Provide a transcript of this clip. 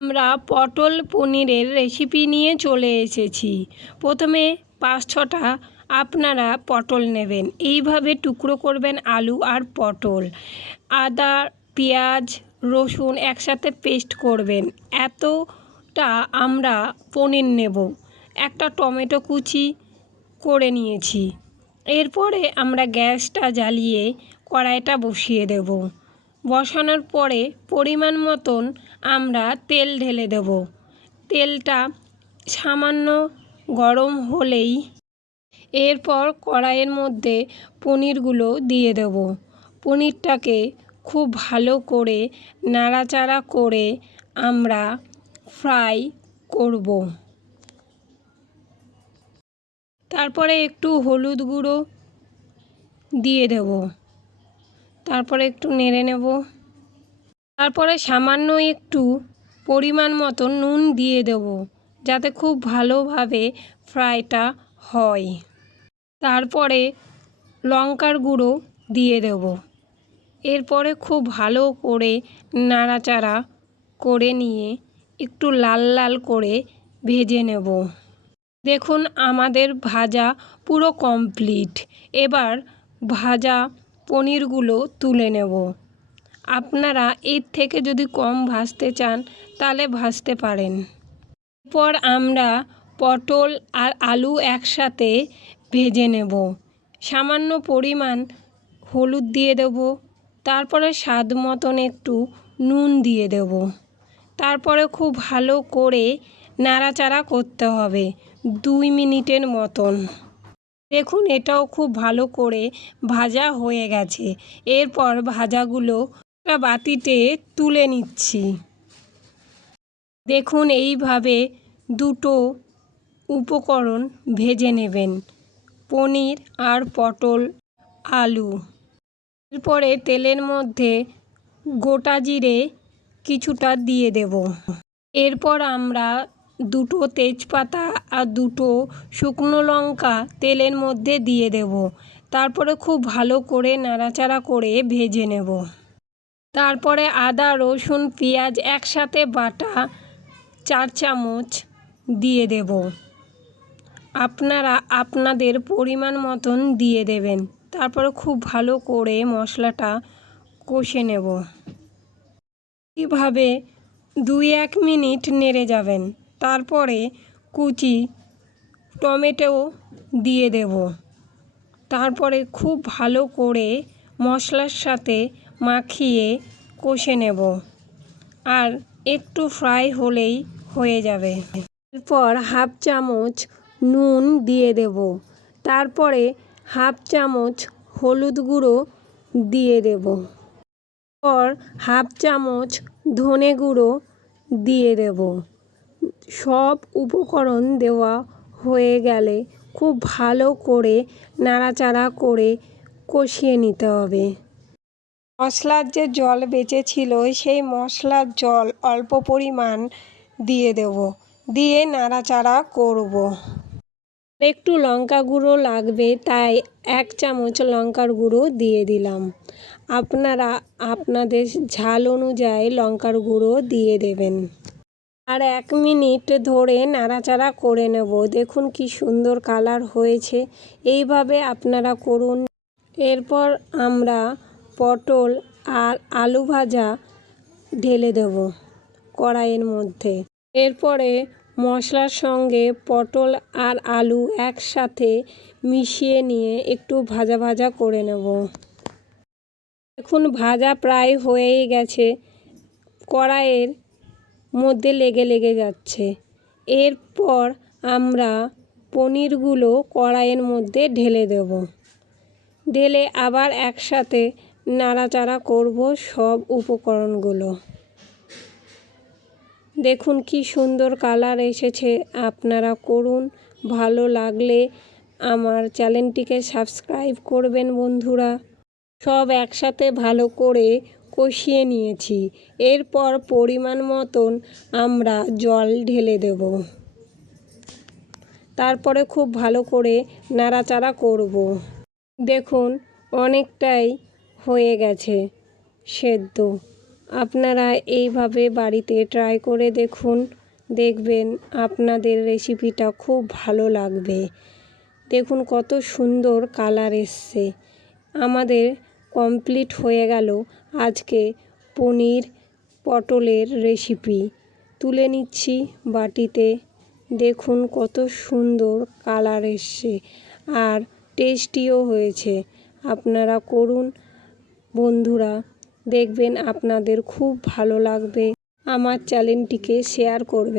আমরা পটল পনিরের রেসিপি নিয়ে চলে এসেছি। প্রথমে 5-6টা আপনারা পটল নেবেন, এইভাবে টুকরো করবেন আলু আর পটল। আদা, পেঁয়াজ, রসুন একসাথে পেস্ট করবেন। এতটা আমরা পনির নেব। একটা টমেটো কুচি করে নিয়েছি। এরপরে আমরা গ্যাসটা জ্বালিয়ে কড়াইটা বসিয়ে দেব। বসানোর পরে পরিমাণ মতন আমরা তেল ঢেলে দেব। তেলটা সামান্য গরম হলেই এরপর কড়াইয়ের মধ্যে পনিরগুলো দিয়ে দেব। পনিরটাকে খুব ভালো করে নাড়াচাড়া করে আমরা ফ্রাই করব। তারপরে একটু হলুদ গুঁড়ো দিয়ে দেব। তারপরে একটু নেড়ে নেব। তারপরে সামান্য একটু পরিমাণ মতো নুন দিয়ে দেব, যাতে খুব ভালোভাবে ফ্রাইটা হয়। তারপরে লঙ্কার গুঁড়ো দিয়ে দেব। এরপরে খুব ভালো করে নাড়াচাড়া করে নিয়ে একটু লাল লাল করে ভেজে নেব। দেখুন আমাদের ভাজা পুরো কমপ্লিট। এবার ভাজা পনিরগুলো তুলে নেব। আপনারা এর থেকে যদি কম ভাজতে চান তাহলে ভাজতে পারেন। এরপর আমরা পটল আর আলু একসাথে ভেজে নেব। সামান্য পরিমাণ হলুদ দিয়ে দেব। তারপরে স্বাদ মতন একটু নুন দিয়ে দেব। তারপরে খুব ভালো করে নাড়াচাড়া করতে হবে 2 মিনিটের মতন। দেখুন এটাও খুব ভালো করে ভাজা হয়ে গেছে। এরপর ভাজাগুলো একটা বাটিতে তুলে নিচ্ছি। দেখুন এইভাবে দুটো উপকরণ ভেজে নেবেন, পনির আর পটল আলু। এরপরে তেলের মধ্যে গোটা জিরে কিছুটা দিয়ে দেব। এরপর আমরা 2টো তেজপাতা আর 2টো শুকনো লঙ্কা তেলের মধ্যে দিয়ে দেব। তারপরে খুব ভালো করে নাড়াচাড়া করে ভেজে নেব। তারপরে আদা, রসুন, পেঁয়াজ একসাথে বাটা 4 চামচ দিয়ে দেব। আপনারা আপনাদের পরিমাণ মতন দিয়ে দেবেন। তারপরে খুব ভালো করে মশলাটা কষে নেব। এভাবে 2-1 মিনিট নেড়ে যাবেন। তারপরে কুচি টমেটো দিয়ে দেব। তারপরে খুব ভালো করে মশলার সাথে মাখিয়ে কষে নেব। আর একটু ফ্রাই হলেই হয়ে যাবে। এরপর 1/2 চামচ নুন দিয়ে দেব। তারপরে 1/2 চামচ হলুদ গুঁড়ো দিয়ে দেব। এরপর 1/2 চামচ ধনে গুঁড়ো দিয়ে দেব। সব উপকরণ দেওয়া হয়ে গেলে খুব ভালো করে নাড়াচাড়া করে কষিয়ে নিতে হবে। মশলার যে জল বেঁচেছিল সেই মশলার জল অল্প পরিমাণ দিয়ে দেব। দিয়ে নাড়াচাড়া করব। একটু লঙ্কা গুঁড়ো লাগবে, তাই 1 চামচ লঙ্কার গুঁড়ো দিয়ে দিলাম। আপনারা আপনাদের ঝাল অনুযায়ী লঙ্কার গুঁড়ো দিয়ে দেবেন। আর 1 মিনিট ধরে নাড়াচাড়া করে নেব। দেখুন কি সুন্দর কালার হয়েছে। এইভাবে আপনারা করুন। এরপর আমরা পটল আর আলু ভাজা ঢেলে দেব কড়াইয়ের মধ্যে। এরপরে মশলার সঙ্গে পটল আর আলু একসাথে মিশিয়ে নিয়ে একটু ভাজা ভাজা করে নেব। দেখুন ভাজা প্রায় হয়েই গেছে। কড়াইয়ের মধ্যে লেগে লেগে যাচ্ছে। এরপর আমরা পনিরগুলো কড়াইয়ের মধ্যে ঢেলে দেব। ঢেলে আবার একসাথে নাড়াচাড়া করব সব উপকরণগুলো। দেখুন কি সুন্দর কালার এসেছে। আপনারা করুন। ভালো লাগলে আমার চ্যানেলটিকে সাবস্ক্রাইব করবেন বন্ধুরা। সব একসাথে ভালো করে কষিয়ে নিয়েছি। এরপর পরিমাণ মতন আমরা জল ঢেলে দেব। তারপরে খুব ভালো করে নাড়াচাড়া করব। দেখুন অনেকটাই হয়ে গেছে সেদ্ধ। আপনারা এইভাবে বাড়িতে ট্রাই করে দেখুন, দেখবেন আপনাদের রেসিপিটা খুব ভালো লাগবে। দেখুন কত সুন্দর কালার এসছে। আমাদের কমপ্লিট হয়ে গেল আজকে পনির পটলের রেসিপি। তুলে নিচ্ছি বাটিতে। দেখুন কত সুন্দর কালার এসছে আর টেস্টিও হয়েছে। আপনারা করুন বন্ধুরা, দেখবেন আপনাদের খুব ভালো লাগবে। আমার চ্যানেলটিকে শেয়ার করবেন।